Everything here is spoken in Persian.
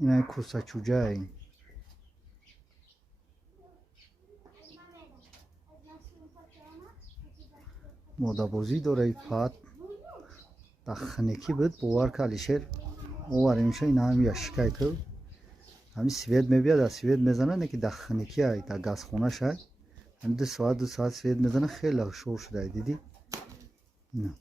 این کوساچوجه این مادابازی داره پات دخنکی بود باور کالیشر اواریم این هم یاشکای تو همین سوید میبید از سوید میزنه نکی دخنکی ای تا گاز خونه شد هم 2 ساعت سوید میزنه خیلی شور شده دیدی نه